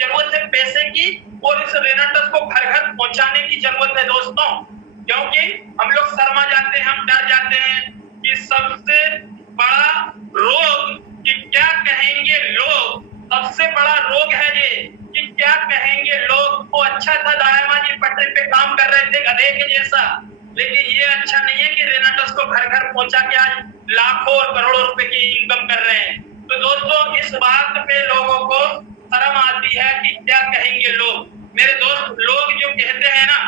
जरूरत है पैसे की और इस रेनाटस को घर घर पहुंचाने की जरूरत है दोस्तों, क्योंकि हम लोग शर्मा जाते हैं, हम डर जाते हैं कि सबसे बड़ा रोग कि क्या कहेंगे लोग, सबसे बड़ा रोग है ये कि क्या कहेंगे लोग। वो अच्छा था दायमा जी पटरी पे काम कर रहे थे गधे के जैसा, लेकिन ये अच्छा नहीं है कि रेनाटस को घर घर पहुंचा के आज लाखों और करोड़ों रुपए की इनकम कर रहे हैं। तो दोस्तों इस बात पे लोगों को शर्म आती है कि क्या कहेंगे लोग। मेरे दोस्त लोग जो कहते हैं ना,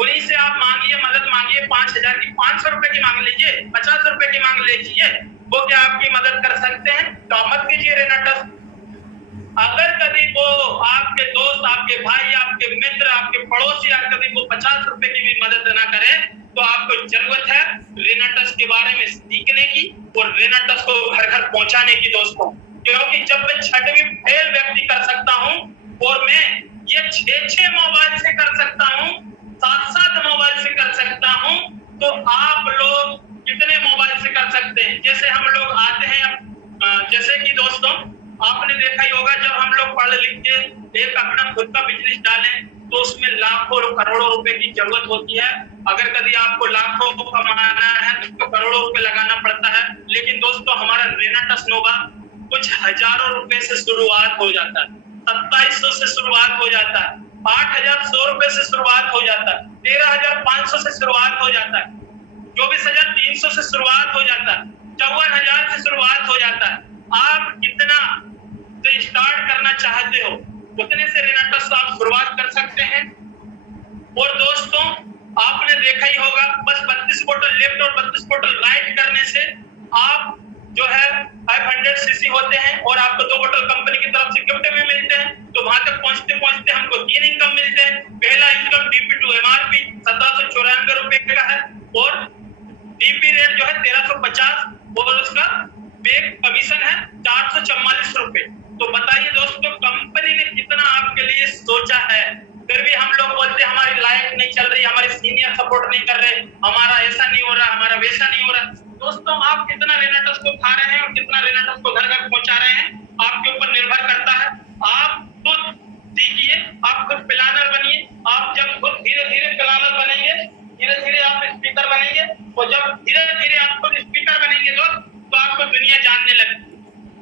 उन्हीं से आप मांगिए, मदद मांगिए, 5,000 की, 500 रुपए की मांग लीजिए, 50 रुपए की मांग लीजिए, वो क्या आपकी मदद कर सकते हैं? तो मत कीजिए रेनाटस। अगर कभी वो आपके दोस्त, आपके भाई, आपके मित्र, आपके पड़ोसी अगर कभी वो 50 रुपए की भी मदद ना करे, तो आपको जरूरत है रेनाटस के बारे में सीखने की और रेनाटस को घर घर पहुंचाने की दोस्तों। क्योंकि जब मैं 6वीं फेल व्यक्ति कर सकता हूँ और मैं ये 6 मोबाइल से कर सकता हूँ, 7 मोबाइल से कर सकता हूँ, तो आप लोग कितने मोबाइल से कर सकते हैं? जैसे हम लोग आते हैं, जैसे कि दोस्तों आपने देखा ही होगा, जब हम लोग पढ़ लिख के एक अपना खुद का बिजनेस डालें तो उसमें लाखों और करोड़ों रुपए की जरूरत होती है। अगर कभी आपको लाखों कमाना है तो करोड़ों रुपए लगाना पड़ता है। लेकिन दोस्तों हमारा रेनाटस नोवा कुछ हजारों रुपए से शुरुआत हो जाता है, 2700 से शुरुआत हो जाता है, 8,100 रुपए से शुरुआत हो जाता है, 13,500 से शुरुआत हो जाता है, 24,300 से शुरुआत हो जाता है, 54,000 से शुरुआत हो जाता है। आप कितना से स्टार्ट करना चाहते हो उतने से रेनाटस आप शुरुआत कर सकते हैं। और दोस्तों आपने देखा ही होगा, बस 32 बोतल लेफ्ट और 32 बोतल राइट करने से आप जो है 500 सीसी होते हैं और आपको 2 बोतल कंपनी की तरफ से गिफ्ट में मिलते हैं। तो वहां तक पहुंचते पहुंचते हमको 3 इनकम मिलते हैं। पहला इनकम डीपी टू एमआरपी 1794 रुपए का है और डीपी रेट जो है 1350 और उसका बेक कमीशन है 444 रुपए। तो बताइए दोस्तों कंपनी ने कितना आपके लिए सोचा है, फिर भी हम लोग बोलते हैं हमारी लाइफ नहीं चल रही, हमारे सीनियर सपोर्ट नहीं कर रहे, हमारा ऐसा नहीं हो रहा, हमारा वैसा नहीं हो रहा। दोस्तों आप कितना रेनाटस को खा रहे हैं और कितना रेनाटस को घर घर पहुंचा रहे हैं आपके ऊपर निर्भर करता है। आप खुद सीखिए, आप खुद प्लानर बनिए। आप जब खुद धीरे धीरे प्लानर बनेंगे, धीरे धीरे आप स्पीकर बनेंगे और जब धीरे धीरे आप खुद स्पीकर बनेंगे तो आपको दुनिया जानने लगेगी।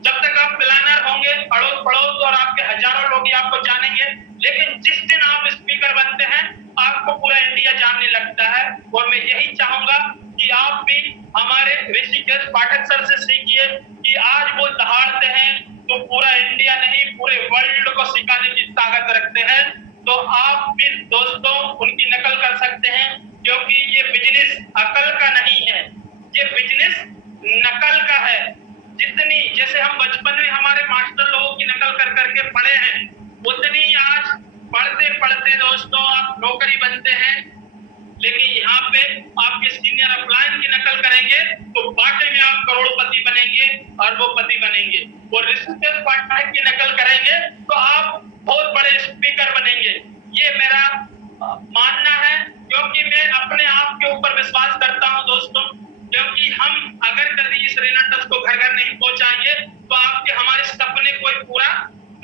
जब तक आप प्लानर होंगे अड़ोस पड़ोस और आपके हजारों लोग ही आपको जानेंगे, लेकिन जिस दिन आप स्पीकर बनते हैं आपको पूरा इंडिया जानने लगता है। और मैं यही चाहूंगा कि आप भी हमारे ऋषिकेश पाठक सर से सीखिए कि आज वो दहाड़ते हैं तो पूरा इंडिया नहीं पूरे वर्ल्ड को सिखाने की ताकत रखते हैं। तो आप भी दोस्तों उनकी नकल कर सकते हैं, क्योंकि ये बिजनेस अकल का नहीं है, ये बिजनेस नकल का है। जितनी जैसे हम बचपन में हमारे मास्टर लोगों की नकल कर करके पढ़े हैं, उतनी आज पढ़ते पढ़ते दोस्तों आप नौकरी बनते हैं। लेकिन यहाँ पे आपके सीनियर अपलाइन की नकल करेंगे तो बाटे में आप करोड़पति बनेंगे, अरबोपति बनेंगे। और ऋषिकेश पाठक की नकल करेंगे तो आप बहुत बड़े स्पीकर बनेंगे। ये मेरा मानना है, क्योंकि मैं अपने आप के ऊपर विश्वास करता हूँ दोस्तों। क्योंकि हम अगर कभी इस रेनाटस को घर घर नहीं पहुंचाएंगे तो आपके हमारे सपने कोई पूरा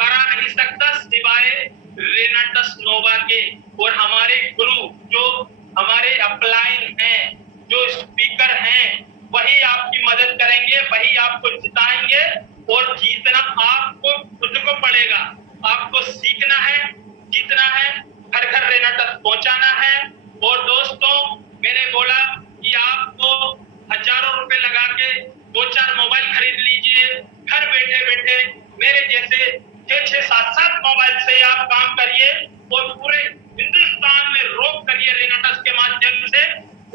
करा नहीं सकता सिवाय रेनाटस नोवा के। और हमारे गुरु जो हमारे अपलाइन हैं, जो स्पीकर हैं, वही आपकी मदद करेंगे, वही आपको जिताएंगे। और जीतना आपको खुद को पड़ेगा, आपको सीखना है, जीतना है, घर घर रेनाटस पहुंचाना है। और दोस्तों मैंने बोला कि आपको हजारों रुपए लगा के 2-4 मोबाइल खरीद लीजिए, घर बैठे बैठे मेरे जैसे 6-6, 7-7 मोबाइल से आप काम करिए और पूरे हिंदुस्तान में रोक करिए रेनाटस के माध्यम से।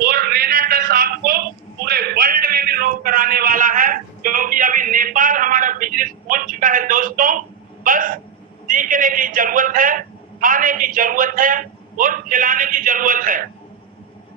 और रेनाटस आपको पूरे वर्ल्ड में भी रोक कराने वाला है, क्योंकि अभी नेपाल हमारा बिजनेस पहुंच चुका है दोस्तों। बस सीखने की जरूरत है, खाने की जरूरत है और खिलाने की जरूरत है।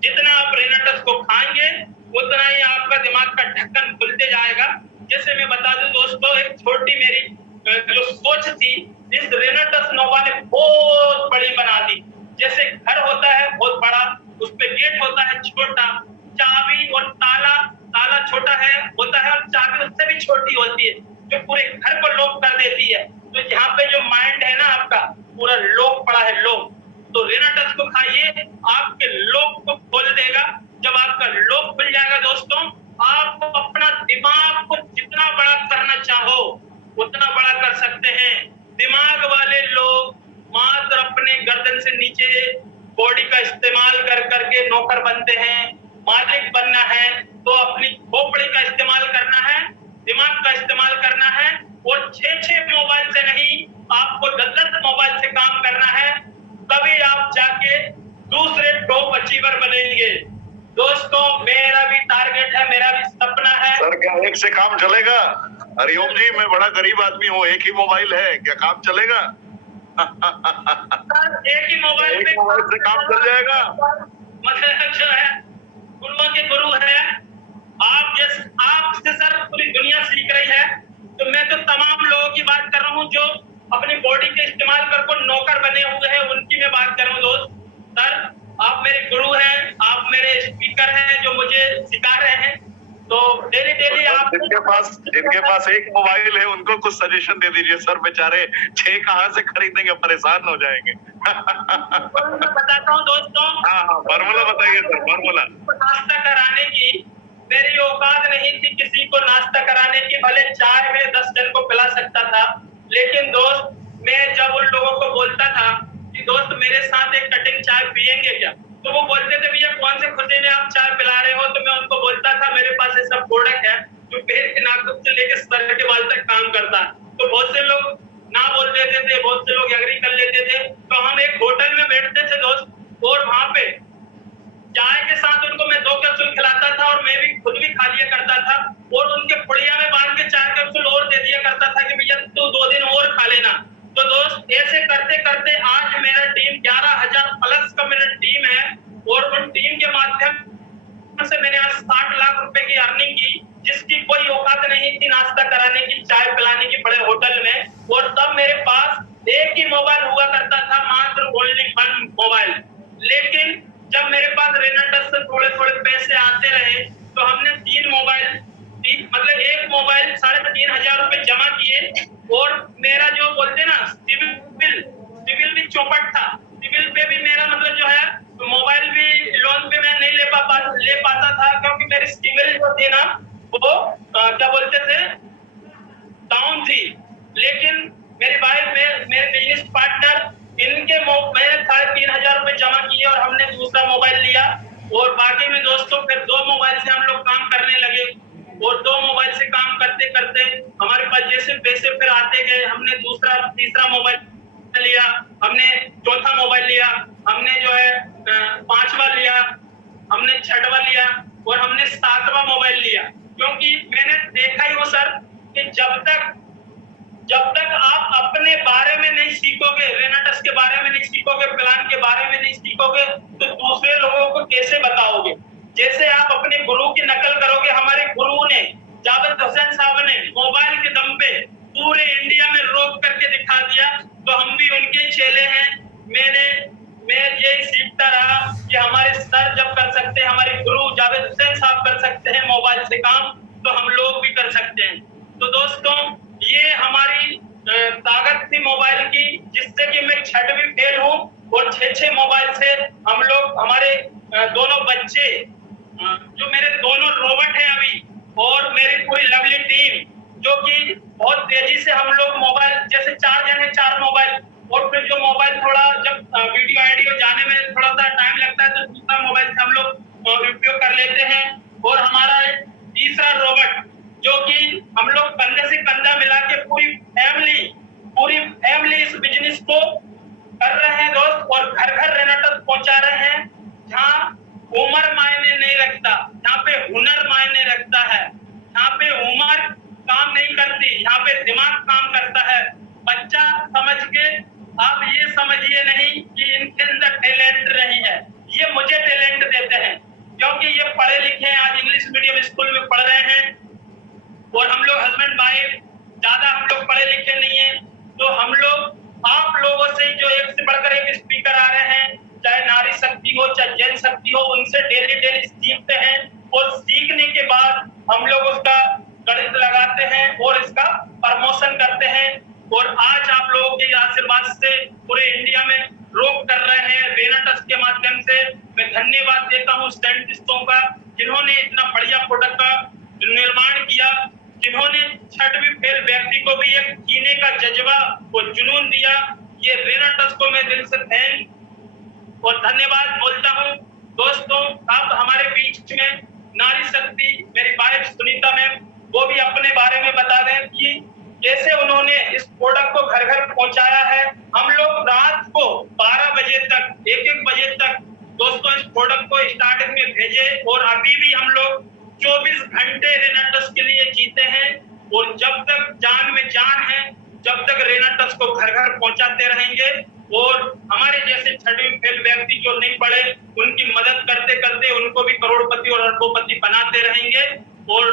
जितना आप रेनाटस को खाएंगे उतना ही आपका दिमाग का ढक्कन खुलते जाएगा। जैसे मैं बता दूं दोस्तों, एक छोटी मेरी जो सोच थी इस रेनाटस नोवा ने बहुत बड़ी बना दी। जैसे घर होता है बहुत बड़ा, उस पे गेट होता है छोटा, चाबी और ताला, ताला छोटा है होता है और चाबी उससे भी छोटी होती है जो पूरे घर को लॉक कर देती है। तो यहाँ पे जो माइंड है ना आपका, पूरा लोग पड़ा है लोग। तो रेनाटस को खाइए, आपके लोग को खोल देगा। जब आपका लोग खुल जाएगा दोस्तों, आप अपना दिमाग को जितना बड़ा करना चाहो उतना बड़ा कर सकते हैं। दिमाग वाले लोग मात्र अपने गर्दन से नीचे बॉडी का इस्तेमाल कर करके नौकर बनते हैं। मालिक बनना है तो अपनी खोपड़ी का इस्तेमाल करना है, दिमाग का इस्तेमाल करना है, और 6-6 मोबाइल से नहीं, आपको 10-10 मोबाइल से काम करना है। तभी आप जाके दूसरे टॉप अचीवर बनेंगे। दोस्तों, मेरा भी टारगेट है, मेरा भी सपना है। सर क्या एक से काम चलेगा? हरिओम जी, मैं बड़ा गरीब आदमी हूँ, एक ही मोबाइल है, क्या काम चलेगा? सर, एक ही मोबाइल से काम चल जाएगा। मतलब जो है गुरुओं के गुरु है, आपसे सर पूरी दुनिया सीख रही है। तो मैं तो तमाम लोगों की बात कर रहा हूँ जो अपनी बॉडी के इस्तेमाल कर नौकर बने हुए हैं, उनकी मैं बात कर रहा हूँ दोस्त। सर, आप मेरे गुरु हैं, आप मेरे स्पीकर हैं जो मुझे सिखा रहे हैं। तो डेली आप जिनके पास एक मोबाइल है उनको कुछ सजेशन दे दीजिए सर, बेचारे 6 कहाँ से खरीदेंगे, परेशान हो जाएंगे। मैं बताता हूँ दोस्तों। हाँ, फॉर्मूला बताइए सर, फॉर्मूला। नाश्ता कराने की मेरी औकात नहीं थी, किसी को नाश्ता कराने की। भले चाय में 10 जन को पिला सकता था, लेकिन दोस्त मैं जब उन लोगों को बोलता था कि दोस्त मेरे साथ एक कटिंग चाय पियेंगे क्या, तो वो बोलते थे भैया कौन से खुशी में आप चाय पिला रहे हो। तो मैं उनको बोलता था मेरे पास ऐसा प्रोडक्ट है जो पैर के नाखून से लेकर सर के बाल तक काम करता है। तो बहुत से लोग ना बोल देते थे, बहुत से लोग एग्री कर लेते थे। तो हम एक होटल में बैठते थे दोस्त, और वहां पे चाय के साथ उनको मैं 2 कैप्सूल खिलाता था, और मैं भी खुद भी खा लिया करता था, और उनके पुड़िया में बांध के 4 कैप्सूल और दे दिया करता था कि भैया तू 2 दिन और खा लेना। तो दोस्त ऐसे करते करते आज मेरा टीम 11,000 प्लस का मेरा टीम है, और उन टीम के माध्यम से मैंने आज 60 लाख रुपए की अर्निंग की, जिसकी कोई औकात नहीं थी नाश्ता कराने की, चाय पिलाने की बड़े होटल में। और तब मेरे पास एक ही मोबाइल हुआ करता था, मात्र ओनली 1 मोबाइल। लेकिन जब मेरे पास रेनाटस से थोड़े थोड़े पैसे आते रहे, तो हमने 3 मोबाइल, मतलब एक मोबाइल 3,500 रुपए जमा किए, और मेरा जो बोलते ना सिविल भी चौपट था। सिविल पे भी मेरा मतलब जो है मोबाइल भी लोन पे मैं नहीं ले पाता था, क्योंकि मेरी सिविल जो थी ना वो क्या बोलते थे, डाउन थी। लेकिन मेरी वाइफ में मेरे बिजनेस पार्टनर इनके मैंने 3,500 रुपए जमा किए, और हमने दूसरा मोबाइल लिया। और बाकी में दोस्तों फिर 2 मोबाइल से हम लोग काम करने लगे, और 2 मोबाइल से काम करते करते हमारे पास जैसे पैसे फिर आते गए, हमने दूसरा तीसरा मोबाइल लिया, हमने चौथा मोबाइल लिया, हमने जो है 5वां लिया, हमने 6वां लिया, और हमने 7वां मोबाइल लिया। क्योंकि मैंने देखा ही वो सर कि जब तक आप अपने बारे में नहीं सीखोगे, रेनाटस के बारे में नहीं सीखोगे, प्लान के बारे में नहीं सीखोगे, तो दूसरे लोगों को कैसे बताओगे। जैसे आप अपने गुरु की नकल करोगे, हमारे गुरु ने जावेद हुसैन साहब ने मोबाइल के दम पे पूरे इंडिया में रोक करके दिखा दिया, तो हम भी उनके चेले हैं। मैं यही सीखता रहा कि हमारे सर जब कर सकते हैं, हमारे गुरु जावेद हुसैन साहब कर सकते हैं मोबाइल से काम, तो हम लोग भी कर सकते हैं। तो दोस्तों, ये हमारी ताकत थी मोबाइल की, जिससे कि मैं 6वीं फेल हूँ, और 6 मोबाइल से हम लोग, हमारे दोनों बच्चे, जो मेरे दोनों रोबोट हैं अभी, और मेरी पूरी लवली टीम, जो कि बहुत तेजी से हम लोग मोबाइल, जैसे 4 जन है 4 मोबाइल, और फिर जो मोबाइल थोड़ा जब वीडियो आइडियो जाने में थोड़ा सा टाइम लगता है, तो दूसरा मोबाइल से हम लोग उपयोग कर लेते हैं। और हमारा तीसरा रोबोट, जो कि हम लोग कंधे से कंधा मिला के पूरी फैमिली इस बिजनेस को कर रहे हैं दोस्त, और घर घर रेनाटस पहुंचा रहे हैं। जहाँ उम्र मायने नहीं रखता, यहाँ पे हुनर मायने रखता है, यहाँ पे उम्र काम नहीं करती, यहाँ पे दिमाग काम करता है। बच्चा समझ के आप ये समझिए नहीं कि इनके अंदर टैलेंट नहीं है, ये मुझे टैलेंट देते हैं, क्योंकि ये पढ़े लिखे हैं, आज इंग्लिश मीडियम स्कूल में पढ़ रहे हैं, और हम लोग हस्बैंड वाइफ ज्यादा हम लोग पढ़े लिखे नहीं है। तो हम लोग आप लोगों से जो एक से बढ़कर एक स्पीकर आ रहे हैं, चाहे नारी शक्ति हो चाहे जन शक्ति हो, उनसे डेली सीखते हैं, और सीखने के बाद हम लोग उसका गणित लगाते हैं और इसका प्रमोशन करते हैं। और आज आप लोगों के आशीर्वाद से पूरे इंडिया में रोक कर रहे हैं रेनाटस के माध्यम से। मैं धन्यवाद देता हूँ साइंटिस्टों का, जिन्होंने इतना बढ़िया प्रोडक्ट का निर्माण किया, जिन्होंने छठवीं फेल व्यक्ति को भी एक जीने का जज्बा और जुनून दिया। ये रेनाटस को मैं दिल से थैंक और धन्यवाद बोलता हूँ। दोस्तों, आप हमारे बीच में नारी शक्ति मेरी वाइफ सुनीता मैम, वो भी अपने बारे में बता दें कि कैसे उन्होंने इस प्रोडक्ट को घर घर पहुंचाया है। हम लोग रात को 12 बजे तक, 1-1 बजे तक दोस्तों इस प्रोडक्ट को स्टार्टिंग में भेजे, और अभी भी हम लोग 24 घंटे रेनाटस के लिए जीते हैं, और जब तक जान में जान है, जब तक रेनाटस को घर घर पहुंचाते रहेंगे, और हमारे जैसे छठवीं फेल व्यक्ति जो नहीं पढ़े उनकी मदद करते करते उनको भी करोड़पति और अरबोपति बनाते रहेंगे। और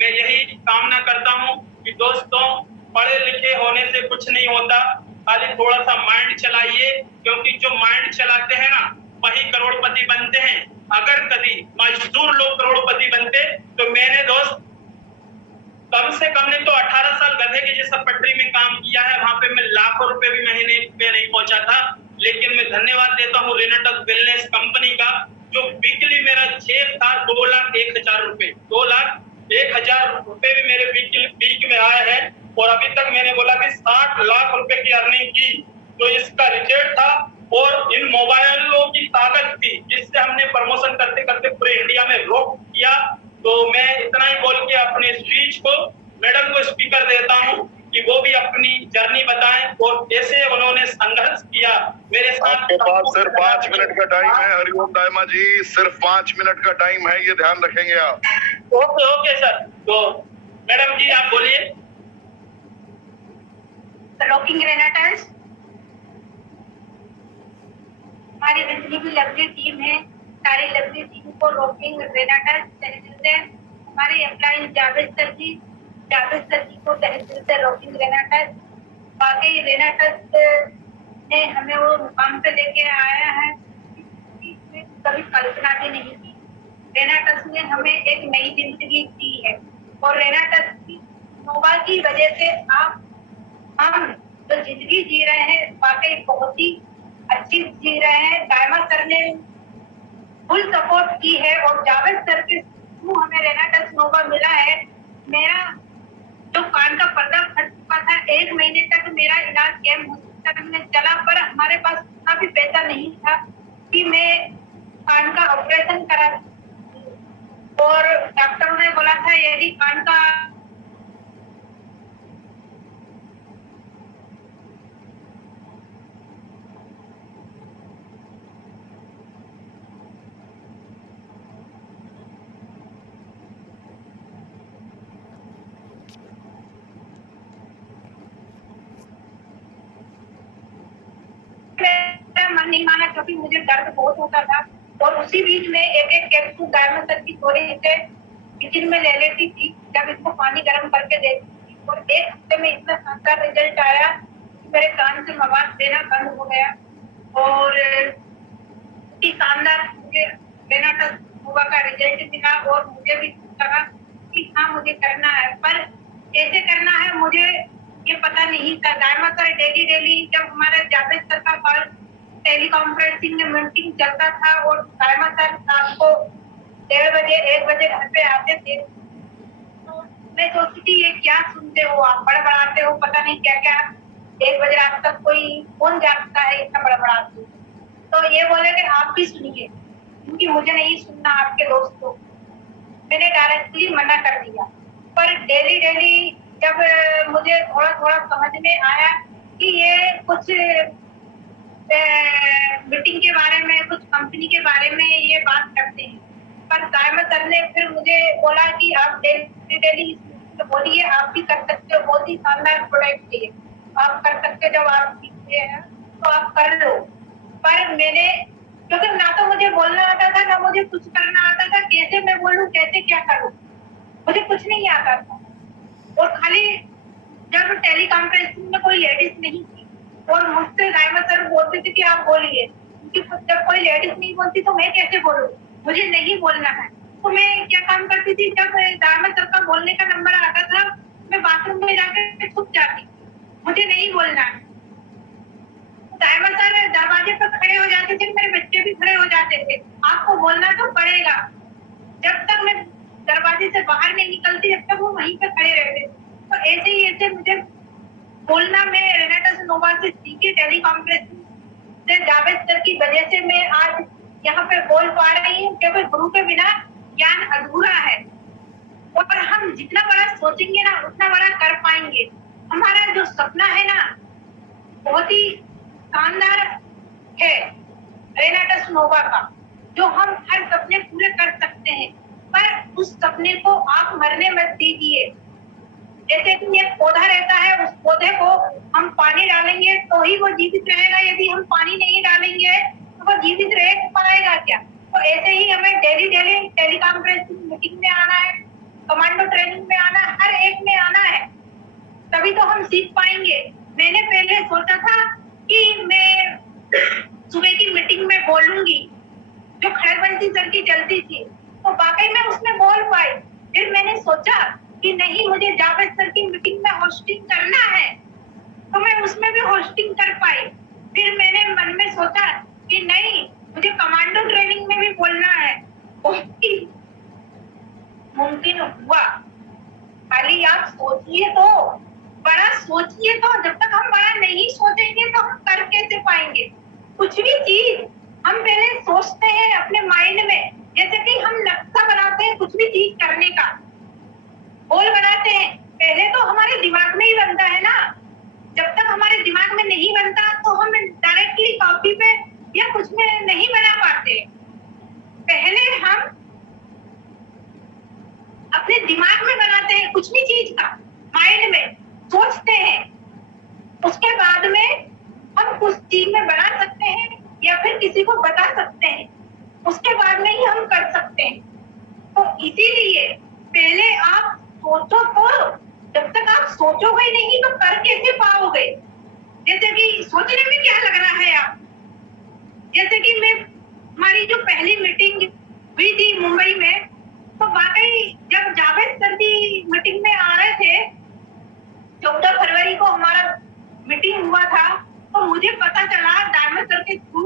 मैं यही कामना करता हूं कि दोस्तों, पढ़े लिखे होने से कुछ नहीं होता, खाली थोड़ा सा माइंड चलाइए, क्योंकि जो माइंड चलाते हैं ना, वही करोड़पति बनते हैं। अगर कभी मजदूर लोग करोड़पति बनते तो मैंने दोस्त कम से कम ने तो 18 साल गधे के जैसा पटरी में काम किया है, वहां पे मैं लाखों रुपए भी महीने पे नहीं पहुंचा था। लेकिन मैं धन्यवाद देता हूँ रेनाटस वेलनेस कंपनी का, जो वीकली मेरा चेक था 2,01,000 रुपए, 2,01,000 रुपए भी मेरे वीक में आया है। और अभी तक मैंने बोला कि 60 लाख रुपए की अर्निंग की, तो इसका रिजल्ट था। और इन मोबाइलों की ताकत थी, जिससे हमने प्रमोशन करते करते पूरे इंडिया में रोक किया। तो मैं इतना ही बोल के अपने स्पीच को मैडम को स्पीकर देता हूँ कि वो भी अपनी जर्नी बताएं और कैसे उन्होंने संघर्ष किया मेरे साथ। आपके पास सिर्फ 5 मिनट का टाइम है हरिओम दायमा जी, सिर्फ 5 मिनट का टाइम है, ये ध्यान रखेंगे आप। Okay okay sir. तो मैडम जी आप बोलिए। रॉकिंग रेनाटस हमारी जितनी भी लवली टीम है, सारी लवली टीम को रॉकिंग रेनाटस तहे दिल से, हमारे एम्प्लॉय जावेद सर जी को तहे दिल से रॉकिंग रेनाटस। वाकई रेनाटस ने हमें वो मुकाम पे लेके आया है इसमें कभी कल्पना भी नहीं की। रेनाटस ने हमें एक नई जिंदगी दी है, और रेनाटस की नोवा की वजह से हम जो जिंदगी जी रहे हैं वाकई बहुत ही अच्छी जी रहे हैं। दायमा सर ने फुल सपोर्ट की है, और जावेद सर के थ्रू हमें रेनाटस नोवा मिला है। मेरा जो कान का पर्दा फट चुका था, 1 महीने तक मेरा इलाज केम हॉस्पिटल में चला, पर हमारे पास उतना भी पैसा नहीं था कि मैं कान का ऑपरेशन करा। और डॉक्टरों ने बोला था यदि कान का मन नहीं माना, क्योंकि मुझे दर्द बहुत होता था। और उसी बीच में एक कैप्सूल दायमा सर की थोड़ी से किचन में ले लेती थी, जब इसको पानी गर्म करके देती थी। और 1 हफ्ते में इतना शानदार रिजल्ट आया कि मेरे कान से आवाज देना बंद हो गया। और शानदार मुझे रेनाटस नोवा का रिजल्ट मिला, और मुझे भी लगा कि हाँ मुझे करना है, पर कैसे करना है मुझे ये पता नहीं था। दायमा सर डेली जब हमारे जावेद सर का कॉल टेलीकॉन्फ्रेंसिंग में मीटिंग चलता था, और दायमा सर रात को 1:30 बजे 1 बजे घर पे आते थे, तो मैं सोचती थी ये क्या सुनते हो आप, बड़बड़ाते हो, पता नहीं क्या क्या, 1 बजे रात तक कोई कौन जागता है इतना बड़बड़ाते हो। तो ये बोले कि आप भी सुनिए, क्योंकि मुझे नहीं सुनना आपके दोस्त को। मैंने डायरेक्टली मना कर दिया। पर डेली जब मुझे थोड़ा थोड़ा समझ में आया कि ये कुछ मीटिंग के बारे में, कुछ कंपनी के बारे में ये बात करते हैं, पर दायमा सर ने फिर मुझे बोला कि आप डेली बोलिए, आप भी कर सकते हो, बहुत ही शानदार प्रोडक्ट है, आप कर सकते हो, जब आप सीखते हैं तो आप कर लो। पर मैंने, क्योंकि ना तो मुझे बोलना आता था, ना मुझे कुछ करना आता था, कैसे मैं बोलूं, कैसे क्या करूं, मुझे कुछ नहीं आता था। और खाली जब टेलीकॉन्फ्रेंसिंग में कोई लेडीज नहीं थी, और मुझसे दायमा सर बोलते थे कि आप बोलिए, क्योंकि जब कोई लेडीज नहीं बोलती तो मैं कैसे बोलूं, मुझे नहीं बोलना है। तो मैं क्या काम करती थी, जब दायमा सर का बोलने का नंबर आता था, मैं बाथरूम में जाकर छुप जाती, मुझे नहीं बोलना है। दायमा दरवाजे पर खड़े हो जाते थे, मेरे बच्चे भी खड़े हो जाते थे। आपको बोलना तो पड़ेगा। जब तक मैं दरवाजे से बाहर नहीं निकलती, जब तक वो वहीं पे खड़े रहते। तो ऐसे मुझे बोलना मैं रेनाटा नोवा से सीखी, टेलीकॉन्फ्रेंसिंग से जावेद सर की वजह से मैं आज यहाँ पे बोल पा रही हूँ, क्योंकि गुरु के बिना ज्ञान अधूरा है। और हम जितना बड़ा सोचेंगे ना, उतना बड़ा कर पाएंगे। हमारा जो सपना है ना, बहुत ही शानदार है रेनाटा नोवा का, जो हम हर सपने पूरे कर सकते हैं। पर उस सपने को आप मरने मत दीजिए। जैसे कि एक पौधा रहता है, उस पौधे को हम पानी डालेंगे तो ही वो जीवित रहेगा। यदि हम पानी नहीं डालेंगे तो वो जीवित रह पाएगा क्या? तो ऐसे ही हमें डेली टेलीकॉन्फ्रेंसिंग मीटिंग में आना है, कमांडो ट्रेनिंग में आना है, हर एक में आना है, तभी तो हम सीख पाएंगे। मैंने पहले सोचा था कि मैं सुबह की मीटिंग में बोलूंगी, जो खड़गवंशी सर की चलती थी, तो वाकई में उसमें बोल पाई। फिर मैंने सोचा कि नहीं, मुझे जावेद सर की मीटिंग में होस्टिंग करना है, तो मैं उसमें भी होस्टिंग कर पाई। फिर मैंने मन में सोचा कि नहीं, मुझे कमांडो ट्रेनिंग में भी बोलना है। मुमकिन हुआ। खाली आप सोचिए तो, बड़ा सोचिए तो। जब तक हम बड़ा नहीं सोचेंगे तो हम कर कैसे पाएंगे? कुछ भी चीज हम पहले सोचते हैं अपने माइंड में, जैसे कि हम नक्शा बनाते हैं कुछ भी चीज करने का, गोल बनाते हैं, पहले तो हमारे दिमाग में ही बनता है ना। जब तक हमारे दिमाग में नहीं बनता तो हम डायरेक्टली कॉपी पे या कुछ में नहीं बना पाते। पहले हम अपने दिमाग में बनाते हैं कुछ भी चीज का, माइंड में सोचते हैं, उसके बाद में हम उस चीज में बना सकते हैं या फिर किसी को बता सकते हैं, उसके बाद में ही हम कर सकते हैं। तो इसीलिए पहले आप सोचो, तो जब तक आप सोचोगे नहीं तो कर कैसे पाओगे? जैसे कि सोचने में क्या लग रहा है आप, जैसे कि मैं, हमारी जो पहली मीटिंग हुई थी मुंबई में, तो वाकई जब जावेद सर की मीटिंग में आ रहे थे, 14 फरवरी को हमारा मीटिंग हुआ था, तो मुझे पता चला डायमंड सर के थ्रू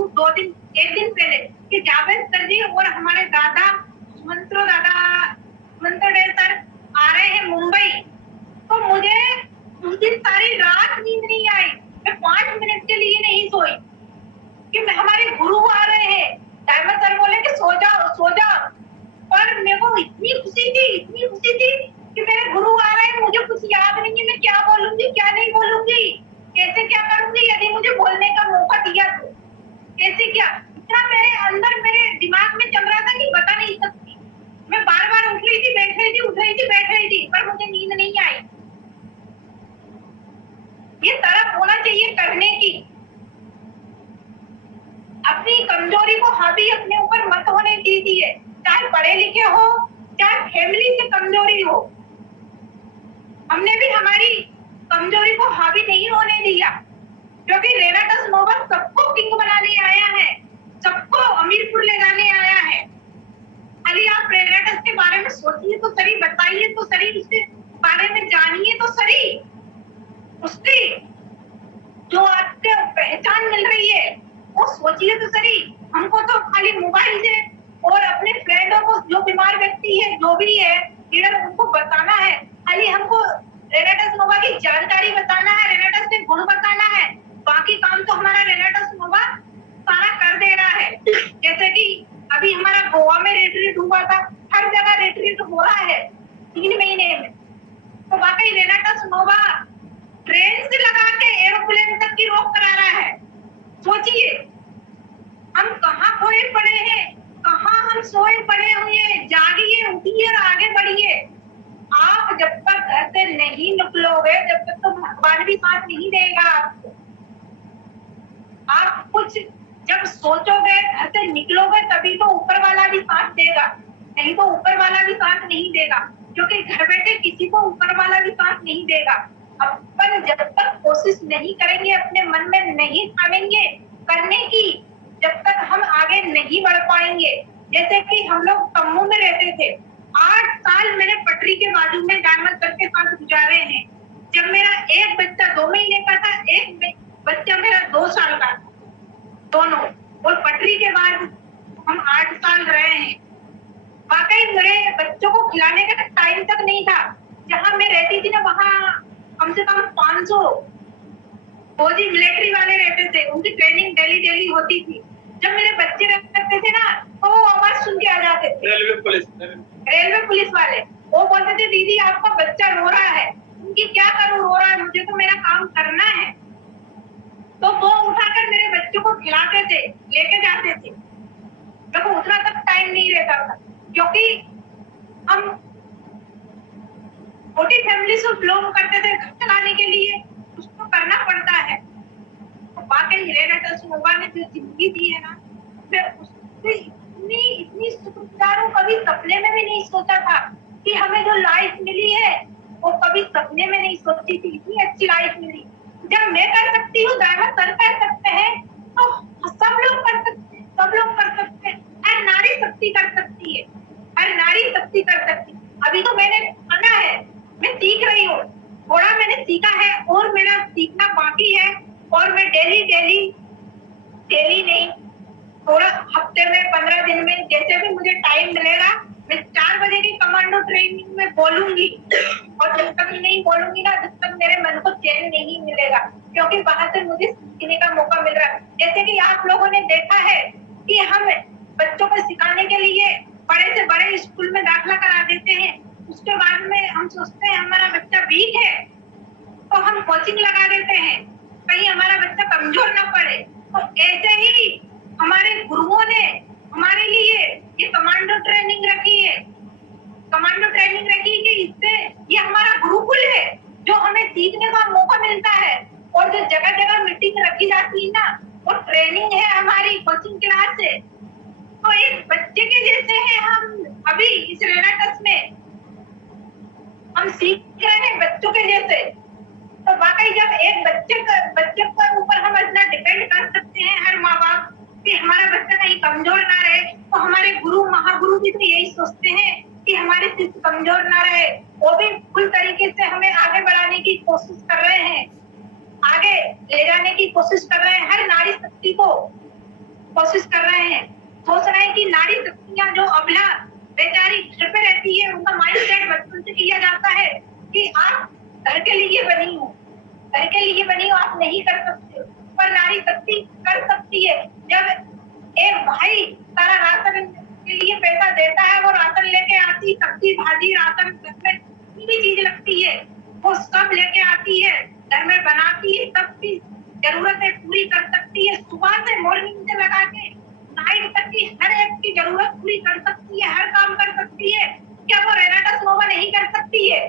एक दिन पहले कि जावेद सर जी और हमारे दादा मंत्रो सर आ रहे हैं मुंबई। तो मुझे उस दिन सारी रात नींद नहीं आई, मैं 5 मिनट के लिए नहीं सोई कि हमारे गुरु आ रहे हैं। डायमंड सर बोले कि सो जाओ। पर मेरे को इतनी खुशी थी कि मेरे गुरु आ रहे हैं, मुझे कुछ याद नहीं है, मैं क्या बोलूंगी क्या नहीं बोलूंगी, कैसे क्या करूंगी। यदि मुझे बोलने का मौका दिया तो कैसे क्या, इतना मेरे अंदर, मेरे दिमाग में चल रहा था कि बता नहीं सकती। मैं बार उठ रही थी, बैठ रही थी, पर मुझे नींद नहीं आई। ये तरफ होना चाहिए करने की। अपनी कमजोरी को हावी अपने ऊपर मत होने दीजिए, चाहे पढ़े लिखे हो, चाहे फैमिली से कमजोरी हो। हमने भी हमारी कमजोरी को हावी नहीं होने दिया, क्योंकि रेनाटा नोवा सबको किंग बनाने आया है, सबको अमीरपुर ले जाने आया है। खाली आप रेनाटा के बारे में सोचिए तो सही, बताइए तो सही, उसके बारे में जानिए तो सही, उसकी जो आपको पहचान मिल रही है वो सोचिए तो सही। हमको तो खाली मोबाइल से और अपने फ्रेंडों को, जो बीमार व्यक्ति है, जो भी है लीडर, उनको बताना है। खाली हमको रेनाटा नोवा की जानकारी बताना है, रेनाटा के गुण बताना है, बाकी काम तो हमारा रेनाटा नोवा सारा कर दे रहा है। जैसे कि अभी हमारा गोवा में रिट्रीट हुआ था, हर जगह रिट्रीट हो रहा है 3 महीने में। तो वाकई रेनाटा नोवा ट्रेन से लगा के एरोप्लेन तक की रोक करा रहा है। सोचिए हम कहाँ खोए पड़े हैं, कहाँ हम सोए पड़े हुए हैं। जागिए, उठिए और आगे बढ़िए। आप जब तक घर से नहीं निकलोगे, जब तक तो भगवान भी साथ नहीं देगा आपको। आप कुछ जब सोचोगे, घर से निकलोगे, तभी तो ऊपर वाला भी साथ देगा, नहीं तो ऊपर वाला भी साथ नहीं देगा, क्योंकि घर बैठे किसी को ऊपर वाला भी साथ नहीं देगा। अपन जब तक कोशिश नहीं करेंगे, अपने मन में नहीं ठानेंगे करने की, जब तक हम आगे नहीं बढ़ पाएंगे। जैसे कि हम लोग तम्बू में रहते थे, 8 साल मैंने पटरी के बाजू में डायमंड सर के साथ गुजारे हैं। जब मेरा एक बच्चा 2 महीने का था, एक बच्चा मेरा 2 साल का था, दोनों। और पटरी के बाद हम 8 साल रहे हैं। वाकई मेरे बच्चों को खिलाने का टाइम तक नहीं था। जहाँ मैं रहती थी ना, वहाँ कम से कम 500 फौजी मिलिट्री वाले रहते थे। उनकी ट्रेनिंग डेली होती थी। जब मेरे बच्चे रहते थे ना, तो वो आवाज सुन के आ जाते थे। रेलवे पुलिस वाले वो बोलते थे, दीदी आपका बच्चा रो रहा है। उनकी क्या करूँ, रो रहा है, मुझे तो मेरा काम करना है। तो वो उठाकर मेरे बच्चों को खिलाते थे, लेके जाते थे। देखो उतना तक टाइम नहीं रहता था, क्योंकि हम छोटी फैमिली से बिलोंग करते थे। घर चलाने के लिए उसको करना पड़ता है। तो वाकई रेनाटा सोनोवा ने जो जिंदगी दी है ना, मैं उससे इतनी सुखदार हूँ। कभी सपने में भी नहीं सोचा था कि हमें जो लाइफ मिली है, वो कभी सपने में नहीं सोची थी इतनी अच्छी लाइफ मिली। जब मैं कर सकती हूँ, ड्राइवर सर कर सकते हैं, तो सब लोग कर सकते हैं, सब लोग कर सकते हैं। हर नारी शक्ति कर सकती है, हर नारी शक्ति कर सकती है। अभी तो मैंने खाना है, मैं सीख रही हूँ, थोड़ा मैंने सीखा है और मेरा सीखना बाकी है। और मैं डेली नहीं, थोड़ा हफ्ते में 15 दिन में जैसे भी मुझे टाइम मिलेगा, मैं 4 बजे की कमांडो ट्रेनिंग में बोलूंगी। और जब तक नहीं बोलूंगी ना, जब तक मेरे मन को चैन नहीं मिलेगा, क्योंकि वहां से मुझे सीखने का मौका मिल रहा है। जैसे कि आप लोगों ने देखा है कि हम बच्चों को सिखाने के लिए बड़े से बड़े स्कूल में दाखिला करा देते हैं। उसके बाद में हम सोचते हैं हमारा बच्चा वीक है, तो हम कोचिंग लगा देते हैं, कहीं हमारा बच्चा कमजोर ना पड़े। तो ऐसे ही हमारे गुरुओं ने हमारे लिए ये कमांडो ट्रेनिंग रखी है, कमांडो ट्रेनिंग रखी कि इससे ये हमारा गुरुकुल है, जो हमें सीखने का मौका मिलता है। और जो जगह जगह मीटिंग रखी जाती है ना, वो ट्रेनिंग है हमारी कोचिंग क्लास से। तो एक बच्चे के जैसे हैं हम अभी इस रेनाटस में, हम सीख रहे हैं बच्चों के जैसे। तो वाकई जब एक बच्चे के ऊपर हम इतना डिपेंड कर सकते हैं, हर माँ बाप, कि हमारा बच्चा कहीं कमजोर ना रहे, तो हमारे गुरु महागुरु भी तो यही सोचते हैं कि हमारे शिष्य कमजोर ना रहे। वो भी फुल तरीके से हमें आगे बढ़ाने की कोशिश कर रहे हैं, आगे ले जाने की कोशिश कर रहे हैं, हर नारी शक्ति को कोशिश कर रहे हैं। सोच रहे हैं कि नारी शक्तियां जो अबला बेचारी घर पे रहती है, उनका माइंड सेट बचपन से किया जाता है कि आप घर के लिए बनी हो, घर के लिए बनी हो, आप नहीं कर सकते। पर नारी शक्ति कर सकती है। जब एक भाई सारा राशन के लिए पैसा देता है, वो राशन लेके आती, सब्जी भाजी राशन घर में जितनी भी चीज लगती है वो सब लेके आती है, घर में बनाती है, सबकी जरूरतें पूरी कर सकती है। सुबह से मॉर्निंग से लगा के नाइट तक की हर एक की जरूरत पूरी कर सकती है, हर काम कर सकती है। क्या वो रेनाटा सोनोवा नहीं कर सकती है?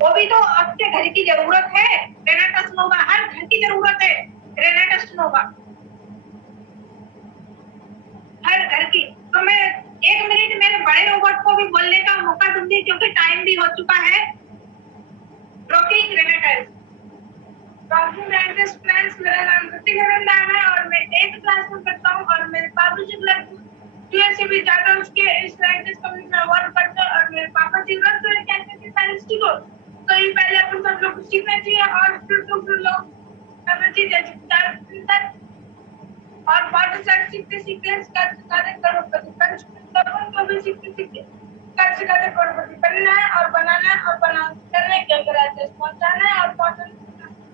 वो भी तो आपके घर की जरूरत है। रेनाटा सोनोवा हर घर की जरूरत है, रेनाटा सोनोवा हर घर की। तो मैं 1 मिनट मेरे बड़े रोबोट को भी बोलने का मौका दूंगी, क्योंकि टाइम भी हो चुका है। रॉकिंग रेनाटा फ्रेंड्स, मेरा नाम ऋतिक हरंदान है और मैं 8th क्लास में पढ़ता हूँ। और मेरे पापा जी यूएसए भी जाकर उसके इस लैंग्वेज कंपनी में वर्क करते हैं। और मेरे पापा जी वर्क तो कहते हैं कि साइंस को तो ये पहले अपन सब लोग सीखना चाहिए, और फिर लोग करना चाहिए। और बहुत सारे सीखते करोड़पति को भी सीखते करोड़पति बनना है और बनाना है और करने के पहुंचाना है और पहुंचाना।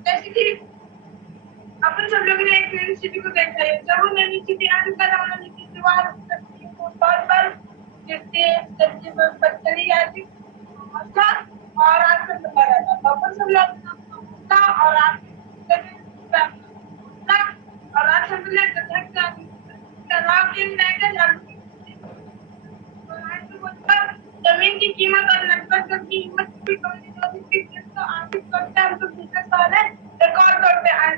जैसे कि अपन सब लोग ने एक नई सिटी को देखा है, जब वो नई सिटी आने का नाम की दीवार पर जैसे बच्चरी आती और आज सब लगा रहता था। अपन सब लोग और आज सब जमीन की कीमत और लगभग की कीमत भी कम नहीं होती थी, तो आर्थिक करते हम तो बिजनेस वाले रिकॉर्ड करते हैं।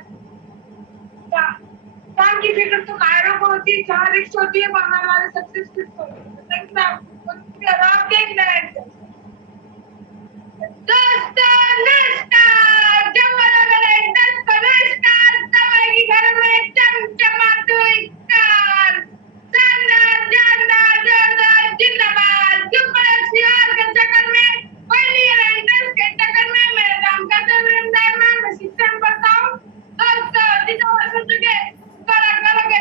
काम की फिक्र तो कायरों को होती है, जहाँ रिस्क होती है वहाँ हमारे सक्सेस फिक्स होती है। घर में चमचमाते स्टार शानदार जानदार जिंदाबाद। क्यों पड़े सियार के चक्कर में, पहली एंट्रेंस के चक्कर में। मेरा नाम मैं शिक्षा में पढ़ता हूँ। दोस्तों जितना हो सके करोगे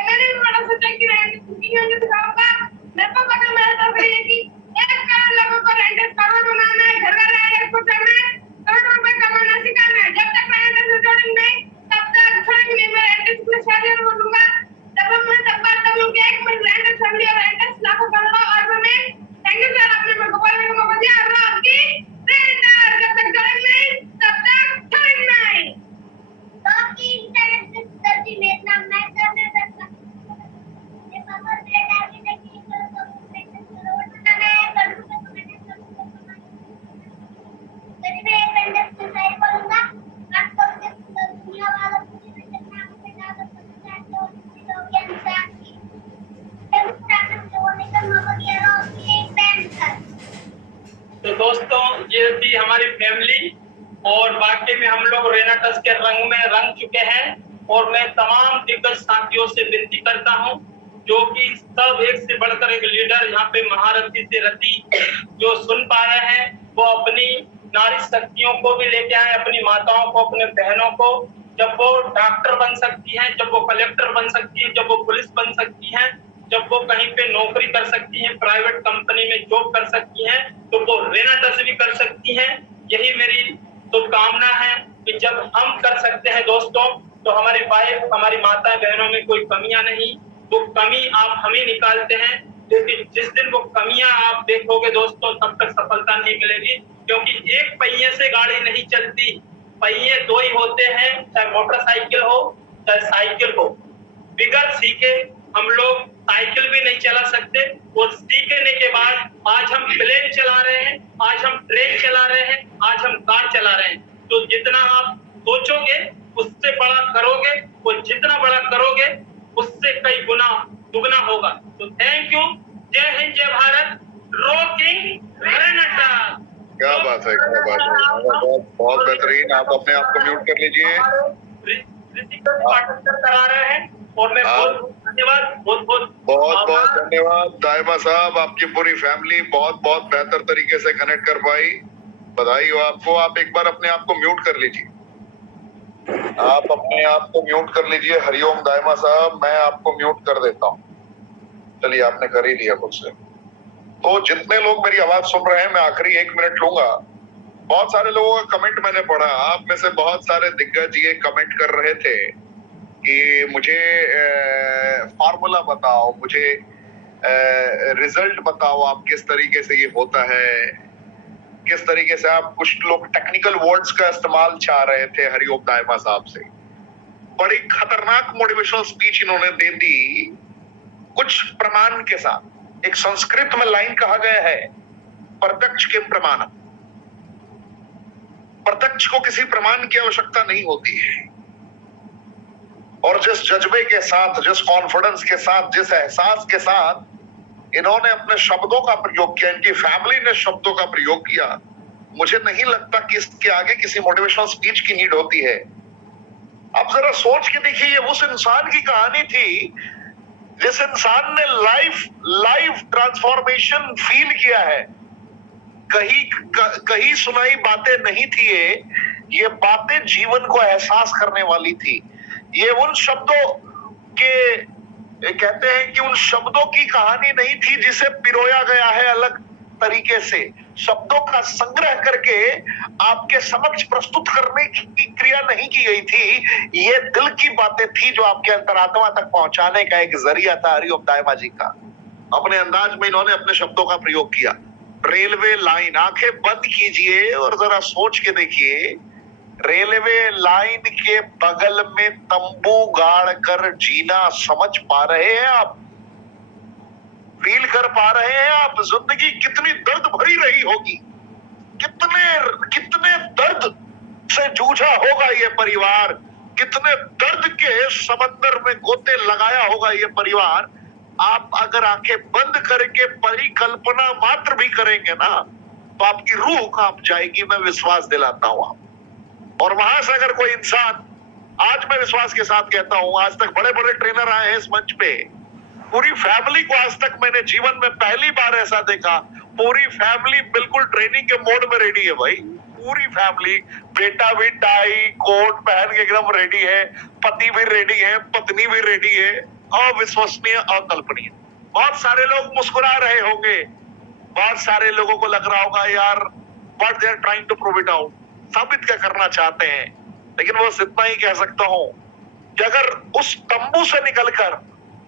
हमारी फैमिली और बाकी में हम लोग रेनाटस के रंग में रंग चुके हैं। और मैं तमाम दिग्गज साथियों से विनती करता हूं, जो कि सब एक से बढ़कर एक लीडर यहाँ पे महारथी से रति जो सुन पा रहे हैं, वो अपनी नारी शक्तियों को भी लेके आए, अपनी माताओं को, अपने बहनों को। जब वो डॉक्टर बन सकती हैं, जब वो कलेक्टर बन सकती हैं, जब वो पुलिस बन सकती हैं, जब वो कहीं पे नौकरी कर सकती हैं, प्राइवेट कंपनी में जॉब कर सकती हैं, तो वो रेनाटस भी कर सकती हैं। यही मेरी शुभकामना है कि जब हम कर सकते हैं दोस्तों, तो हमारी वाइफ, हमारी माताएं बहनों में कोई कमियां नहीं, वो कमी आप हमें निकालते हैं। लेकिन जिस दिन वो कमियां आप देखोगे दोस्तों, तब तक सफलता नहीं मिलेगी, क्योंकि एक पहिए से गाड़ी नहीं चलती, पहिए दो ही होते हैं, चाहे मोटरसाइकिल हो चाहे साइकिल हो। बिगर सीखे हम लोग साइकिल भी नहीं चला सकते, और सीखने के बाद आज हम प्लेन चला रहे हैं, आज हम ट्रेन चला रहे हैं, आज हम कार चला रहे हैं। तो जितना आप सोचोगे उससे बड़ा करोगे, और जितना बड़ा करोगे उससे कई गुना दुगना होगा। तो थैंक यू। जय हिंद, जय भारत। रॉकिंग रेनाटस। क्या बात है, क्या बात है, बहुत बहुत बेहतरीन। आप अपने आप को म्यूट कर लीजिए। पार्टिसिपेट करा रहे हैं, और मैं बहुत धन्यवाद, बहुत बहुत धन्यवाद दाइमा साहब। आपकी पूरी फैमिली बहुत बहुत बेहतर तरीके से कनेक्ट कर पाई, बधाई हो आपको। आप एक बार अपने आप को म्यूट कर लीजिए, आप अपने आप को म्यूट कर लीजिए। हरिओम दाइमा साहब, मैं आपको म्यूट कर देता हूँ। चलिए, आपने कर ही लिया खुद से। तो जितने लोग मेरी आवाज सुन रहे हैं, मैं आखिरी 1 मिनट लूंगा। बहुत सारे लोगों का कमेंट मैंने पढ़ा, आप में से बहुत सारे दिग्गज ये कमेंट कर रहे थे कि मुझे फार्मूला बताओ, मुझे रिजल्ट बताओ, आप किस तरीके से ये होता है, किस तरीके से आप। कुछ लोग टेक्निकल वर्ड्स का इस्तेमाल चाह रहे थे हरिओम दाइमा साहब से। बड़ी खतरनाक मोटिवेशनल स्पीच इन्होंने दे दी, कुछ प्रमाण के साथ। एक संस्कृत में लाइन कहा गया है, प्रत्यक्ष के प्रमाण। प्रत्यक्ष को किसी प्रमाण की आवश्यकता नहीं होती है, और जिस जज्बे के साथ, जिस कॉन्फिडेंस के साथ, जिस एहसास के साथ इन्होंने अपने शब्दों का प्रयोग किया, इनकी फैमिली ने शब्दों का प्रयोग किया, मुझे नहीं लगता कि इसके आगे किसी मोटिवेशनल स्पीच की नीड होती है। आप जरा सोच के देखिए, ये उस इंसान की कहानी थी जिस इंसान ने लाइफ ट्रांसफॉर्मेशन फील किया है। कहीं सुनाई बातें नहीं थी, ये बातें जीवन को एहसास करने वाली थी। ये उन शब्दों के, कहते हैं कि उन शब्दों की कहानी नहीं थी जिसे पिरोया गया है अलग तरीके से, शब्दों का संग्रह करके आपके समक्ष प्रस्तुत करने की क्रिया नहीं की गई थी। ये दिल की बातें थी जो आपके अंतरात्मा तक पहुंचाने का एक जरिया था हरिओम दाइमा जी का। अपने अंदाज में इन्होंने अपने शब्दों का प्रयोग किया। रेलवे लाइन, आंखें बंद कीजिए और जरा सोच के देखिए, रेलवे लाइन के बगल में तंबू गाड़ कर जीना समझ पा रहे हैं आप? फील कर पा रहे हैं आप? जिंदगी कितनी दर्द भरी रही होगी, कितने दर्द से जूझा होगा ये परिवार, कितने दर्द के समंदर में गोते लगाया होगा ये परिवार। आप अगर आंखें बंद करके परिकल्पना मात्र भी करेंगे ना, तो आपकी रूह कांप जाएगी, मैं विश्वास दिलाता हूं आप। और वहां से अगर कोई इंसान, आज मैं विश्वास के साथ कहता हूं, आज तक बड़े बड़े ट्रेनर आए हैं इस मंच पे, पूरी फैमिली को आज तक मैंने जीवन में पहली बार ऐसा देखा, पूरी फैमिली बिल्कुल ट्रेनिंग के मोड में रेडी है भाई। पूरी फैमिली, बेटा भी टाई कोट पहन के एकदम रेडी है, पति भी रेडी है, पत्नी भी रेडी है। अविश्वसनीय, अकल्पनीय। बहुत सारे लोग मुस्कुरा रहे होंगे, बहुत सारे लोगों को लग रहा होगा यार what they are trying to prove it out, साबित क्या करना चाहते हैं। लेकिन वो इतना ही कह सकता हूं कि अगर उस तंबू से निकलकर,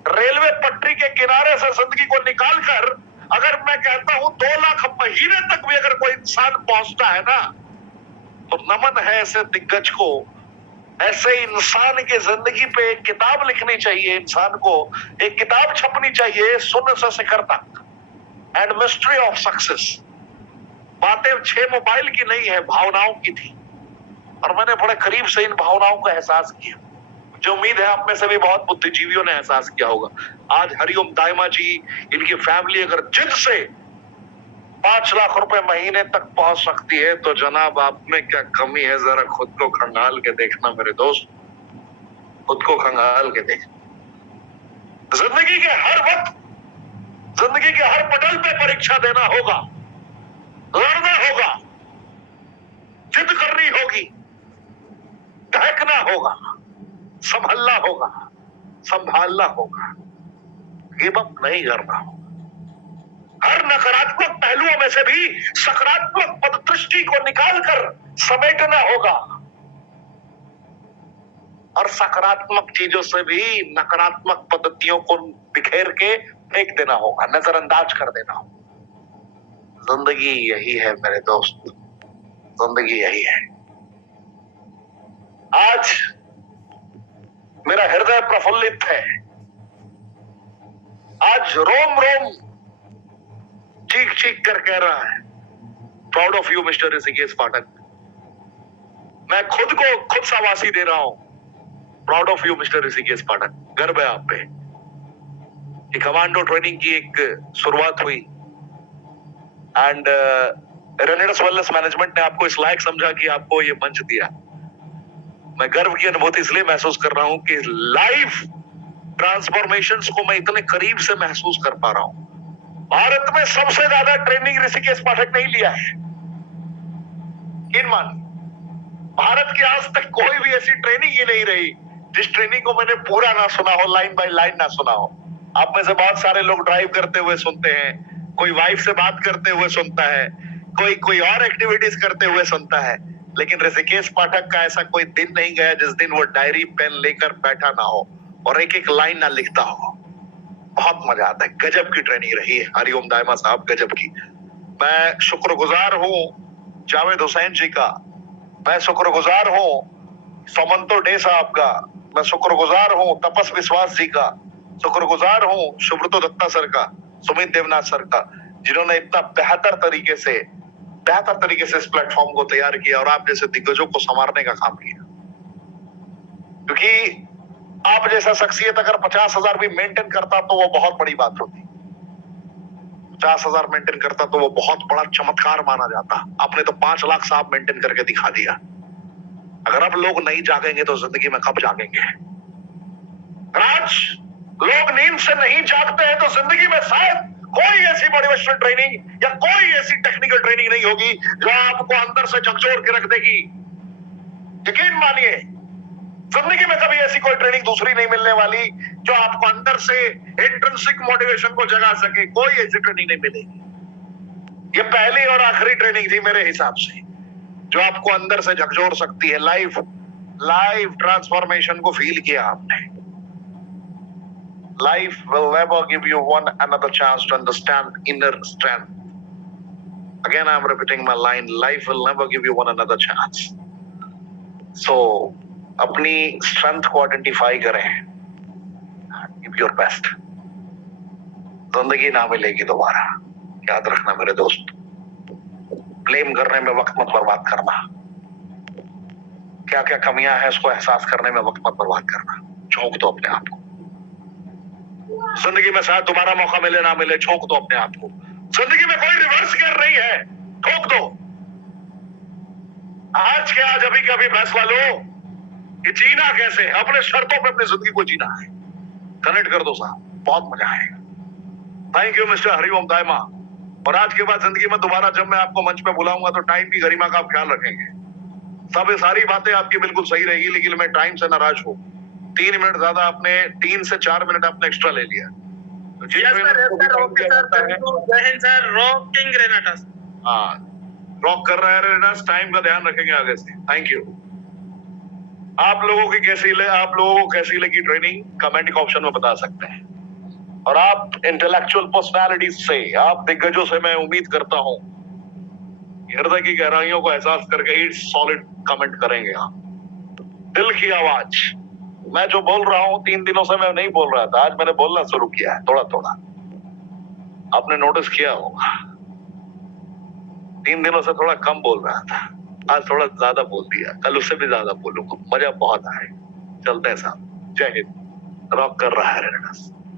रेलवे पटरी के किनारे से जिंदगी को निकालकर, अगर मैं कहता हूं 2 लाख महीने तक भी अगर कोई इंसान पहुंचता है ना, तो नमन है ऐसे दिग्गज को। ऐसे इंसान की जिंदगी पे एक किताब लिखनी चाहिए, इंसान को एक किताब छपनी चाहिए, शून्य से शिखर तक, एंड मिस्ट्री ऑफ सक्सेस। बातें 6 मोबाइल की नहीं है, भावनाओं की थी, और मैंने बड़े करीब से इन भावनाओं का एहसास किया, जो उम्मीद है आप में से भी बहुत बुद्धिजीवियों ने एहसास किया होगा। आज हरिओम दाइमा जी, इनकी फैमिली अगर जिद से 5 लाख रुपए महीने तक पहुंच सकती है, तो जनाब आप में क्या कमी है? जरा खुद को खंगाल के देखना मेरे दोस्त, खुद को खंगाल के देख। जिंदगी के हर वक्त, जिंदगी के हर पटल पे परीक्षा देना होगा, लड़ना होगा, जिद करनी होगी, दहकना होगा, संभलना होगा, संभालना होगा, गिव अप नहीं करना होगा। हर नकारात्मक पहलुओं में से भी सकारात्मक पददृष्टि को निकालकर समेटना होगा, और सकारात्मक चीजों से भी नकारात्मक पद्धतियों को बिखेर के फेंक देना होगा, नजरअंदाज कर देना होगा। जिंदगी यही है मेरे दोस्त, जिंदगी यही है। आज मेरा हृदय प्रफुल्लित है, आज रोम रोम चीख चीख कर कह रहा है, proud of you mister Rishikesh Pathak. मैं खुद को खुद शाबाशी दे रहा हूं, proud of you mister Rishikesh Pathak. गर्व है आप पे। ये कमांडो ट्रेनिंग की एक शुरुआत हुई एंड रेनेडस वेलनेस मैनेजमेंट ने आपको इस लायक समझा कि आपको ये मंच दिया। मैं गर्व की अनुभूति इसलिए महसूस कर रहा हूं कि लाइफ ट्रांसफॉर्मेशंस को मैं इतने करीब से महसूस कर पा रहा हूं। भारत में सबसे ज्यादा ट्रेनिंग ऋषिकेश पाठक नहीं लिया है। मान भारत की आज तक कोई भी ऐसी ट्रेनिंग ही नहीं रही जिस ट्रेनिंग को मैंने पूरा ना सुना हो, लाइन बाय लाइन ना सुना हो। आप में से बहुत सारे लोग ड्राइव करते हुए सुनते हैं, कोई वाइफ से बात करते हुए सुनता है, कोई और एक्टिविटीज करते हुए सुनता है, लेकिन ऋषिकेश पाठक का ऐसा कोई दिन नहीं गया जिस दिन वो डायरी पेन लेकर बैठा ना हो और एक एक लाइन ना लिखता हो। बहुत मजा आता है। गजब की ट्रेनिंग रही है हरिओम दायमा साहब, गजब की। मैं शुक्रगुजार हूँ जावेद हुसैन जी का, मैं शुक्रगुजार हूँ सोमंतो डे साहब का, मैं शुक्रगुजार हूँ तपस विश्वास जी का, शुक्रगुजार हूँ सुब्रतो दत्ता सर का, सुमित देवनाथ सर का, जिन्होंने इतना बेहतर तरीके से इस प्लेटफॉर्म को तैयार किया और आप जैसे दिग्गजों को संवारने का काम किया। क्योंकि आप जैसा शख्सियत अगर 50,000 भी मेंटेन करता तो वो बहुत बड़ी बात होती। 50,000 मेंटेन करता तो वो बहुत बड़ा चमत्कार माना जाता। आपने तो 5 लाख साहब मेंटेन करके दिखा दिया। अगर अब लोग नहीं जागेंगे तो जिंदगी में कब जागेंगे? आज लोग नींद से नहीं जागते हैं तो जिंदगी में शायद कोई ऐसी मोटिवेशनल ट्रेनिंग या कोई ऐसी टेक्निकल ट्रेनिंग नहीं होगी जो आपको अंदर से झकझोर के रख देगी। यकीन मानिए, जिंदगी में कभी ऐसी कोई ट्रेनिंग दूसरी नहीं मिलने वाली जो आपको अंदर से इंट्रिंसिक मोटिवेशन को जगा सके। कोई ऐसी ट्रेनिंग नहीं मिलेगी। ये पहली और आखिरी ट्रेनिंग थी मेरे हिसाब से जो आपको अंदर से झकझोर सकती है। लाइफ ट्रांसफॉर्मेशन को फील किया आपने। Life will never give you one another chance to understand inner strength. Again, I'm repeating my line. Life will never give you one another chance. So, अपनी strength को identify करें. Give your best. जिंदगी ना मिलेगी दोबारा, याद रखना मेरे दोस्त। ब्लेम करने में वक्त मत बर्बाद करना। क्या क्या कमियां हैं उसको एहसास करने में वक्त मत बर्बाद करना। झोंक दो अपने आप को। जिंदगी में शायद दोबारा मौका मिले ना मिले, झोंक दो अपने आप को। जिंदगी में कोई रिवर्स गियर नहीं है, ठोक दो। आज के आज अभी का भी फैसला लो कि जीना कैसे है, अपने शर्तों पे अपनी जिंदगी को जीना है। कनेक्ट कर दो साहब, बहुत मजा आएगा। Thank you mister Hariom Dayma. और आज के बाद जिंदगी में दोबारा जब मैं आपको मंच पे बुलाऊंगा तो टाइम की गरिमा का आप ख्याल रखेंगे। सब ये सारी बातें आपकी बिल्कुल सही रहेगी, लेकिन मैं टाइम से नाराज हूँ। 3 मिनट ज्यादा आपने 3 से 4 मिनट आपने एक्स्ट्रा ले लिया। रॉक कर रहा है रेनाटस। टाइम का ध्यान रखेंगे आगे से। Thank you. आप लोगों को कैसी लगी ट्रेनिंग कमेंट के ऑप्शन में बता सकते हैं। और आप इंटेलेक्चुअल पर्सनालिटीज से, आप दिग्गजों से मैं उम्मीद करता हूं हृदय की गहराइयों को एहसास करके ही सॉलिड कमेंट करेंगे। आप दिल की आवाज, मैं जो बोल रहा हूं 3 दिनों से मैं नहीं बोल रहा था, आज मैंने बोलना शुरू किया है थोड़ा थोड़ा। आपने नोटिस किया होगा 3 दिनों से थोड़ा कम बोल रहा था, आज थोड़ा ज्यादा बोल दिया। कल उससे भी ज्यादा बोलूंगा। मजा बहुत आए। चलते हैं साहब। जय हिंद। रॉक कर रहा है रेनाटस।